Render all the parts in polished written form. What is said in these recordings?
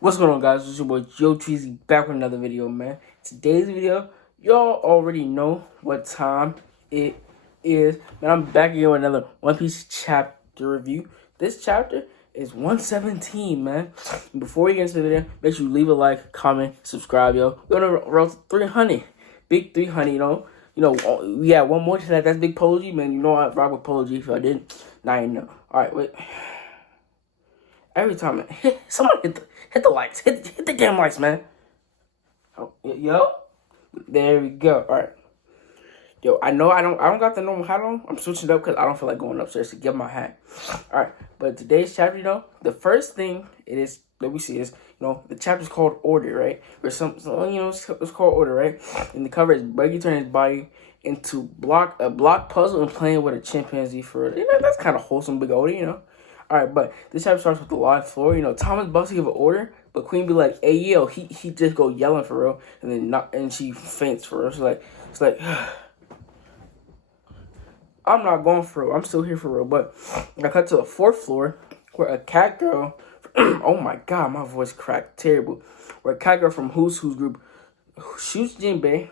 What's going on, guys? It's your boy YoTreezzy back with another video, man. Today's video, y'all already know what time it is. Man, I'm back here with another One Piece chapter review. This chapter is 117, man. And before we get into the video, make sure you leave a like, comment, subscribe, yo. We're on the road to 300. Big 300, we got one more to that. That's Big Polo G, man. You know I rock with Polo G. If I didn't, now you know. All right, wait. Every time, man, somebody hit the lights. Hit the damn lights, man. Oh, yo. There we go. All right. Yo, I know I don't got the normal hat on. I'm switching it up because I don't feel like going upstairs to get my hat. All right. But today's chapter, the first thing that we see is, the chapter's called Order, right? Or it's called Order, right? And the cover is Buggy turning his body into a block puzzle and playing with a chimpanzee for it. That's kind of wholesome, big Oda, All right, but this chapter starts with the live floor. Thomas about to give an order, but Queen be like, "Hey, yo," he just go yelling for real, and she faints for real. It's like, I'm not going for real. I'm still here for real. But I cut to the fourth floor where a cat girl. Oh my god, my voice cracked terrible. Where a cat girl from WHOS group shoots Jinbei.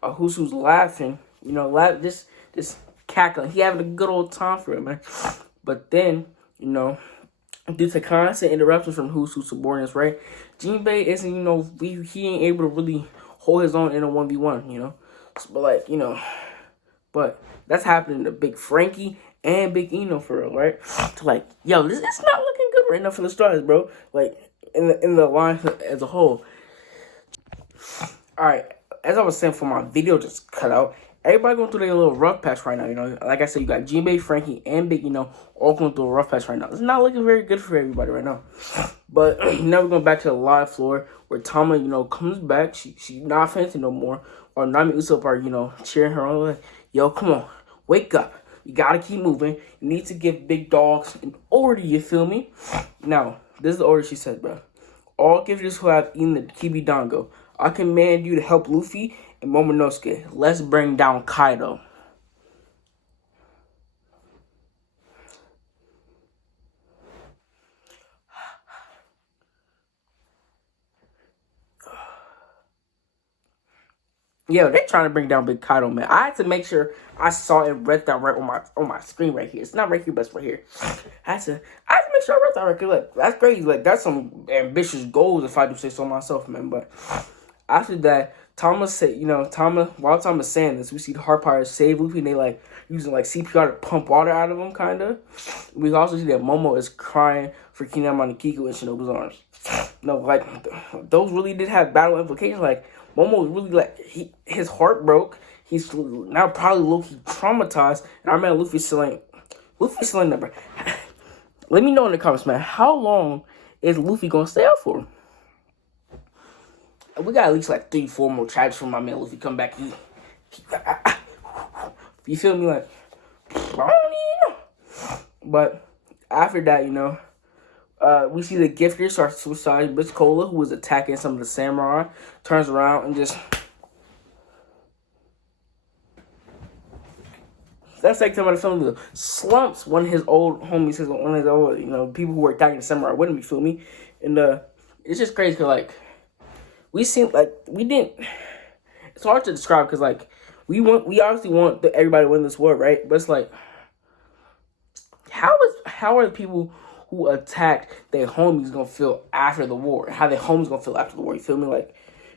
Who's laughing. This cackling. He having a good old time for it, man. But then, due to constant interruptions from WHOS subordinates, right? Jinbei isn't, he ain't able to really hold his own in a 1v1, but that's happening to Big Frankie and Big Eno for real, right? So yo, this not looking good right now for the Stars, bro. In the line as a whole. All right, as I was saying, for my video just cut out. Everybody going through their little rough patch right now, Like I said, you got Jinbei, Frankie, and Big, all going through a rough patch right now. It's not looking very good for everybody right now. But now we're going back to the live floor where Tama, comes back. She not fancy no more. Or Nami Usopp are, cheering her on. Like, yo, come on. Wake up. You got to keep moving. You need to give big dogs an order, you feel me? Now, this is the order she said, bro. All gifters who have eaten the Kibidango, I command you to help Luffy and Momonosuke. Let's bring down Kaido. Yo, they're trying to bring down Big Kaido, man. I had to make sure I saw it read that right on my screen right here. It's not right here, but it's right here. I had to make sure I read that right here. Look, that's crazy. That's some ambitious goals if I do say so myself, man. But after that, Thomas said, while Thomas saying this, we see the Heart Pirates save Luffy, and they using CPR to pump water out of him, kind of. We also see that Momo is crying for Kinama and Kiku in Shinobu's arms. Those really did have battle implications. Momo was really his heart broke. He's now probably low-key traumatized, and our man Luffy's still in there. Let me know in the comments, man. How long is Luffy gonna stay out for? We got at least 3-4 more chapters from my man Luffy come back. You feel me? I don't know. But after that, we see the gifter start to suicide. Bitch Cola, who was attacking some of the samurai, turns around and just. That's like somebody filming the slumps one of his old homies, one of his old, people who were attacking the samurai with him, you feel me? And it's just crazy because we seem we didn't. It's hard to describe because we obviously want everybody to win this war, right? But it's how are the people who attacked their homies gonna feel after the war? How their homies gonna feel after the war? You feel me?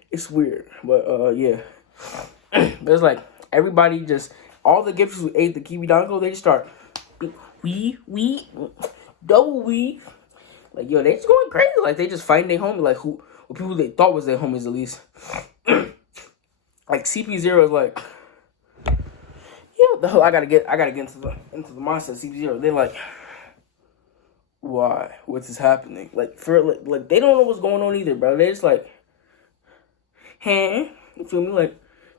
It's weird, but yeah. But it's everybody just all the gifters who ate the Kibidango, they just start double weave. Yo, they just going crazy. They just fighting their homie, who people they thought was their homies at least. CP0 is yeah, I gotta get into the mindset of CP0. They're why? What's is happening? They don't know what's going on either, bro. They just hey, you feel me?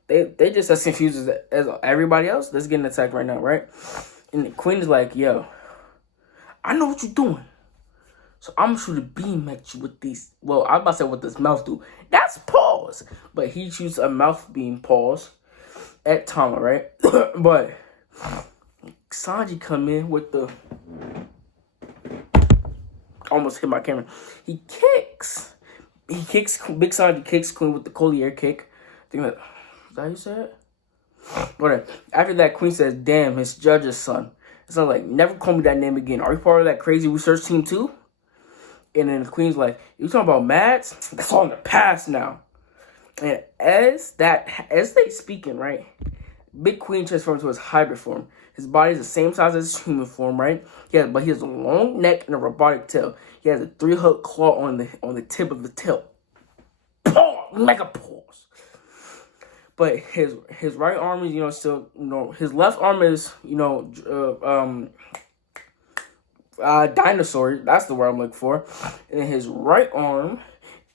They just as confused as everybody else that's getting attacked right now, right? And the Queen is yo, I know what you're doing. So I'm sure the beam at you with these. Well, I was about to say what this mouth do. That's pause. But he shoots a mouth beam pause at Tama, right? But Sanji come in with the almost hit my camera. He kicks Big Sanji kicks Queen with the Collier kick. I think that, is that how you say it? Whatever. After that, Queen says, "Damn, it's Judge's son." It's not like, never call me that name again. Are you part of that crazy research team too? And then the Queen's like, "You talking about Mads? That's all in the past now." And as they speaking, right, Big Queen transforms to his hybrid form. His body is the same size as his human form, right? But he has a long neck and a robotic tail. He has a 3-hook claw on the tip of the tail. Pause, mega pause. But his right arm is still his left arm is dinosaur. That's the word I'm looking for. And his right arm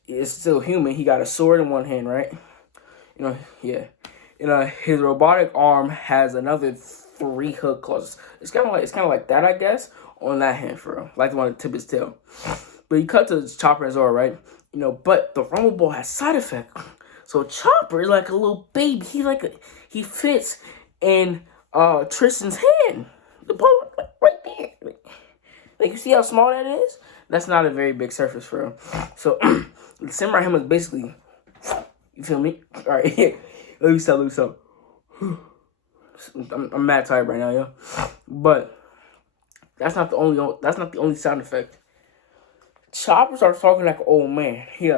is still human. He got a sword in one hand, right? Yeah. And his robotic arm has another 3-hook claws. It's kind of like that, I guess, on that hand for real, like the one at the tip of his tail. But you cut to Chopper and Zoro, right? But the Rumble Ball has side effect. So Chopper is like a little baby. He fits in Tristan's hand. The ball right there. Like, you see how small that is? That's not a very big surface for him. So the Samurai Hammer is basically, you feel me? All right, let me stop. I'm mad tired right now, yo. But that's not the only sound effect. Chopper starts talking like an old man. He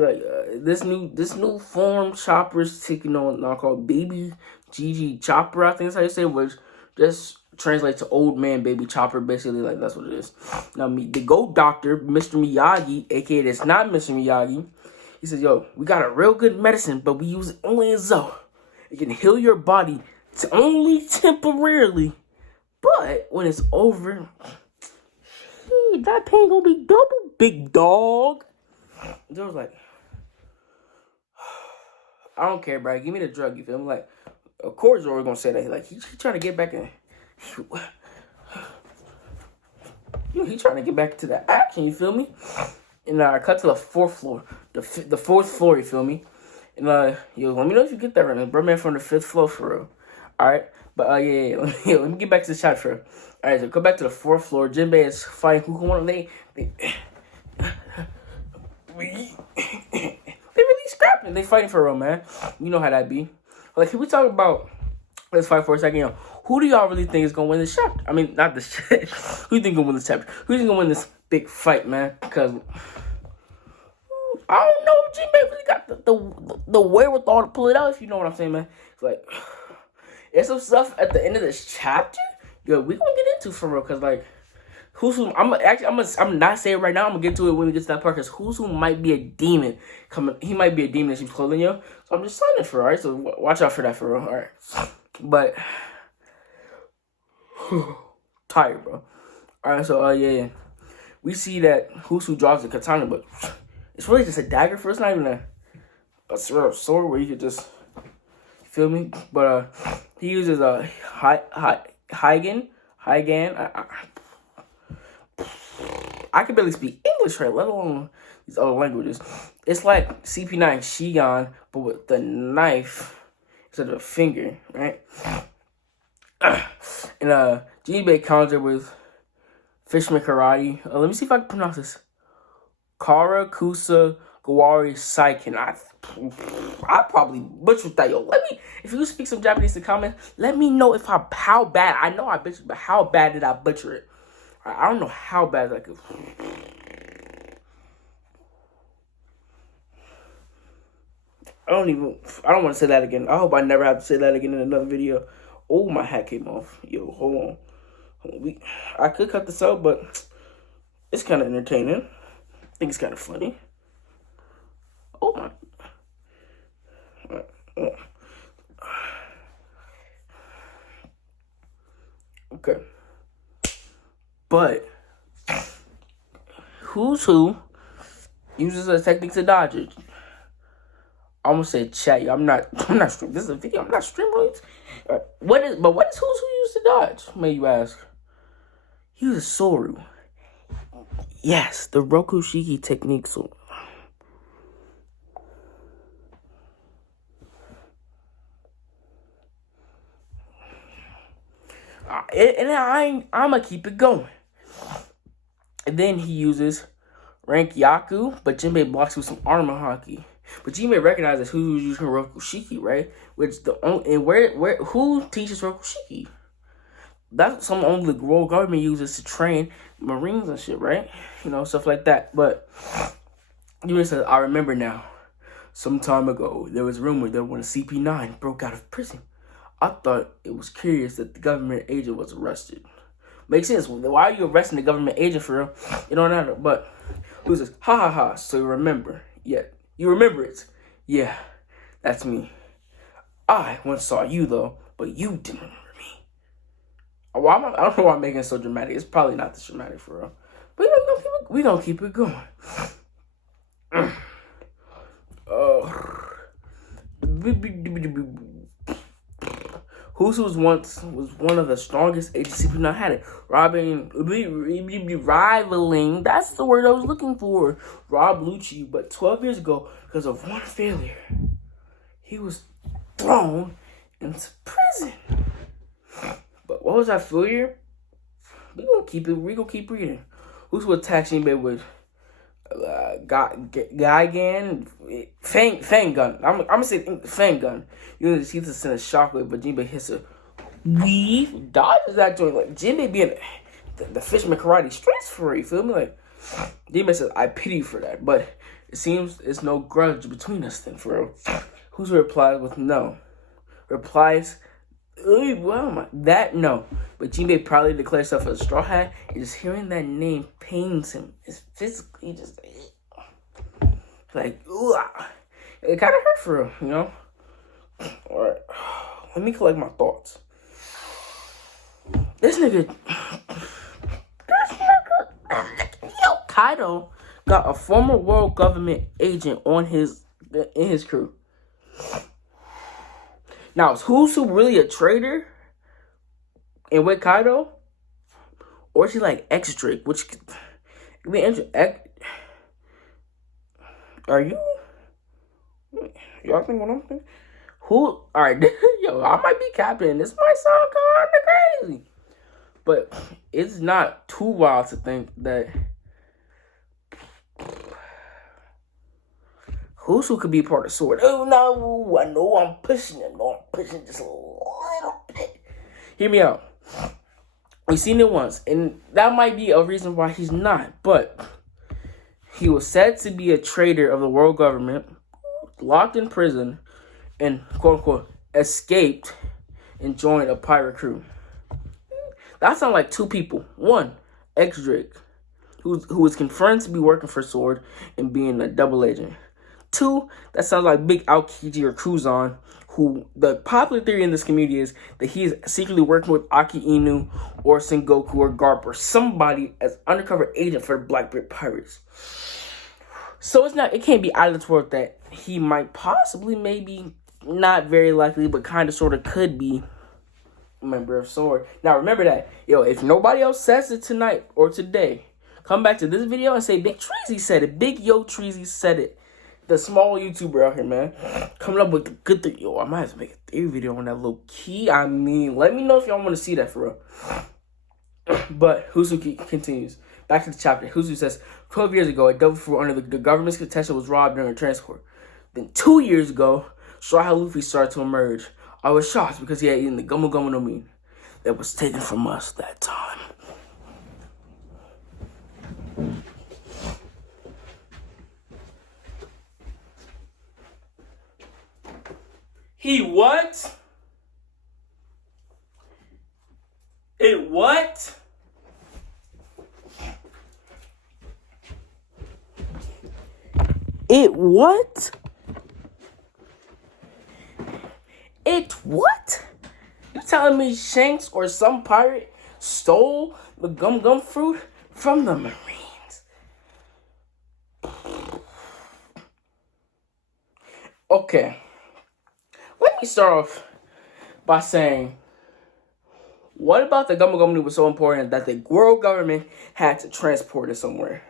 like this new form Chopper's taking on now called Baby Gigi Chopper, I think that's how you say it, which just translates to old man baby Chopper, basically. Like, that's what it is. Now the GOAT doctor, Mr. Miyagi, aka it's not Mr. Miyagi, he says, "Yo, we got a real good medicine, but we use it only in Zo. It can heal your body only temporarily, but when it's over, that pain gonna be double, big dog." Joe was like, "I don't care, bro. Give me the drug." You feel me? Like, of course Zoro gonna say that. Like, he trying to get back in. He trying to get back to the action. You feel me? And I cut to the 4th floor. The 4th floor. You feel me? And let me know if you get that right now. Bro, man, from the 5th floor for real. All right. But yeah. Let me get back to the shot for real. All right. So come back to the 4th floor. Jinbei is fighting Kukumon. They really scrapping. They fighting for real, man. You know how that be. Like, can we talk about? Let's fight for a second. Who do y'all really think is gonna win this chapter? I mean, not this. Who do you think gonna win this chapter? Who do you think gonna win this big fight, man? Because I don't know if Jinbei really got the wherewithal to pull it out. If you know what I'm saying, man. It's like, there's some stuff at the end of this chapter, we gonna get into for real. Cause like, I'm not saying it right now. I'm gonna get to it when we get to that part. Cause who might be a demon coming. He might be a demon that she's clothing you. So I'm just signing for real. Alright, so watch out for that for real. Alright, but tired, bro. Alright, so yeah. We see that Husu draws the katana, but it's really just a dagger for. It's not even a sword where you could just, feel me. But he uses a Hygan. I can barely speak English, right? Let alone these other languages. It's like CP9 Shigan, but with the knife instead of a finger, right? And Jinbei counter with Fishman Karate. Let me see if I can pronounce this. Kara Kusa Gawari Saiken. I probably butchered that, yo. If you speak some Japanese in the comments, let me know how bad. I know I butchered, but how bad did I butcher it? I don't know how bad I could. I don't want to say that again. I hope I never have to say that again in another video. Oh, my hat came off. Yo, hold on. I could cut this out, but it's kind of entertaining. I think it's kind of funny. Oh, my. Okay. But who uses a technique to dodge it? I almost said chat. I'm not streaming. This is a video. I'm not streaming. What is who used to dodge? May you ask? He uses Soru. Yes, the Rokushiki technique. So and I'm gonna keep it going. And then he uses rank Yaku, but Jinbei blocks with some armor hockey. But Jinbei recognizes who's using Rokushiki, right? Which the only, and where who teaches Rokushiki? That's something only the world government uses to train Marines and shit, right? You know, stuff like that. But Jinbei says, I remember now. Some time ago, there was a rumor that when a CP9 broke out of prison, I thought it was curious that the government agent was arrested. Makes sense. Why are you arresting the government agent for real? You don't know. But who says, ha ha ha, so you remember. Yeah, you remember it. Yeah, that's me. I once saw you though, but you didn't remember me. I don't know why I'm making it so dramatic. It's probably not this dramatic for real. But we gonna keep it going. Who's was one of the strongest agents CP9 had it. Rivaling, that's the word I was looking for. Rob Lucci, but 12 years ago, because of one failure, he was thrown into prison. But what was that failure? We gonna keep reading. Who's what attacking Jinbei with Gaigan, Fang gun. I'm gonna say Fang gun. You know, he just send a shockwave, but Jinbei hits a weave, dodges that joint. Like Jinbei being the fisherman karate stress for it. You feel me? Like Jinbei says, I pity you for that, but it seems it's no grudge between us then, for real. Who's replies with no? Replies, well, that no. But Jinbei proudly declares himself as a straw hat, and just hearing that name pains him. It's physically just like, ooh, it kind of hurt for him, you know? Alright, let me collect my thoughts. This nigga, yo, Kaido got a former world government agent in his crew. Now, is Husu really a traitor and with Kaido? Or is he like X-Drake? Which could be interesting. Are you? Y'all think what I'm thinking? Who? Alright, yo, I might be capping. This might sound kind of crazy. But it's not too wild to think that Husu could be part of Sword. Oh no, I know I'm pushing it. No, I'm pushing just a little bit. Hear me out. We've seen it once, and that might be a reason why he's not. But he was said to be a traitor of the world government, locked in prison, and quote unquote escaped and joined a pirate crew. That sounds like two people. One, X-Drake, who was confirmed to be working for Sword and being a double agent. Two, that sounds like Big Aokiji or Kuzan, who the popular theory in this community is that he is secretly working with Aki Inu or Sengoku or Garp or somebody as undercover agent for the Blackbeard Pirates. So it can't be out of this world that he might possibly, maybe, not very likely, but kind of sort of could be a member of Sword. Now remember that, yo, if nobody else says it tonight or today, come back to this video and say Big Treezy said it. Big YoTreezzy said it. The small YouTuber out here, man, coming up with the good thing. Yo, I might have to make a theory video on that low key. I mean, let me know if y'all want to see that for real. But Husu continues. Back to the chapter. Husu says, 12 years ago, a devil fruit under the government's protection was robbed during a transport. Then 2 years ago, Straw Hat Luffy started to emerge. I was shocked because he had eaten the Gomu Gomu no Mi that was taken from us that time. He what? It what? It what? It what? You telling me Shanks or some pirate stole the Gum Gum fruit from the Marines? Okay. Let me start off by saying, what about the Gum Gum was so important that the world government had to transport it somewhere?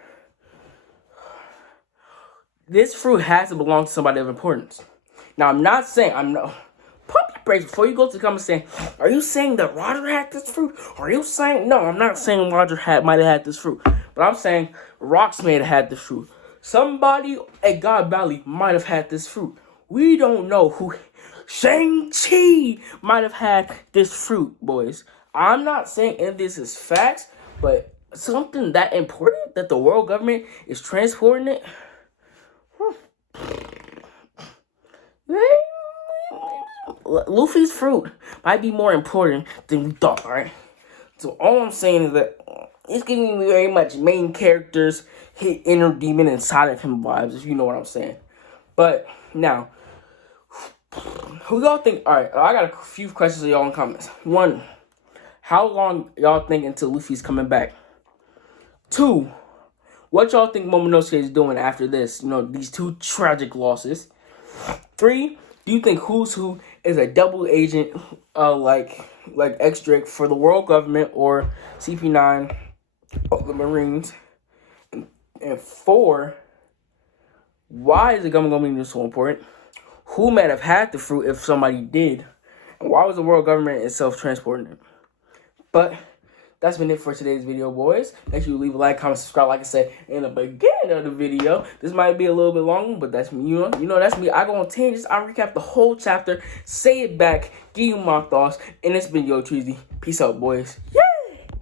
This fruit has to belong to somebody of importance. Now, I'm not saying, pump your brakes before you go to the comments saying, are you saying that Roger had this fruit? Are you saying, no, I'm not saying Roger might have had this fruit. But I'm saying rocks may have had this fruit. Somebody at God Valley might have had this fruit. We don't know who. Shang-Chi might have had this fruit, boys. I'm not saying any of this is facts, but something that important that the world government is transporting it. Luffy's fruit might be more important than we thought, alright? So all I'm saying is that it's giving me very much main characters hit inner demon inside of him vibes, if you know what I'm saying. But now, who y'all think? Alright, I got a few questions for y'all in comments. 1, how long y'all think until Luffy's coming back? 2, what y'all think Momonosuke is doing after this? You know, these 2 tragic losses. 3, do you think Who's Who is a double agent, like X-Drake for the world government or CP9 of the Marines? And 4, why is the government so important? Who might have had the fruit if somebody did? And why was the world government itself transporting it? But that's been it for today's video, boys. Make sure you leave a like, comment, subscribe, like I said in the beginning of the video. This might be a little bit long, but that's me. You know that's me. I go on tangents. I recap the whole chapter, say it back, give you my thoughts. And it's been YoTreezzy. Peace out, boys. Yeah.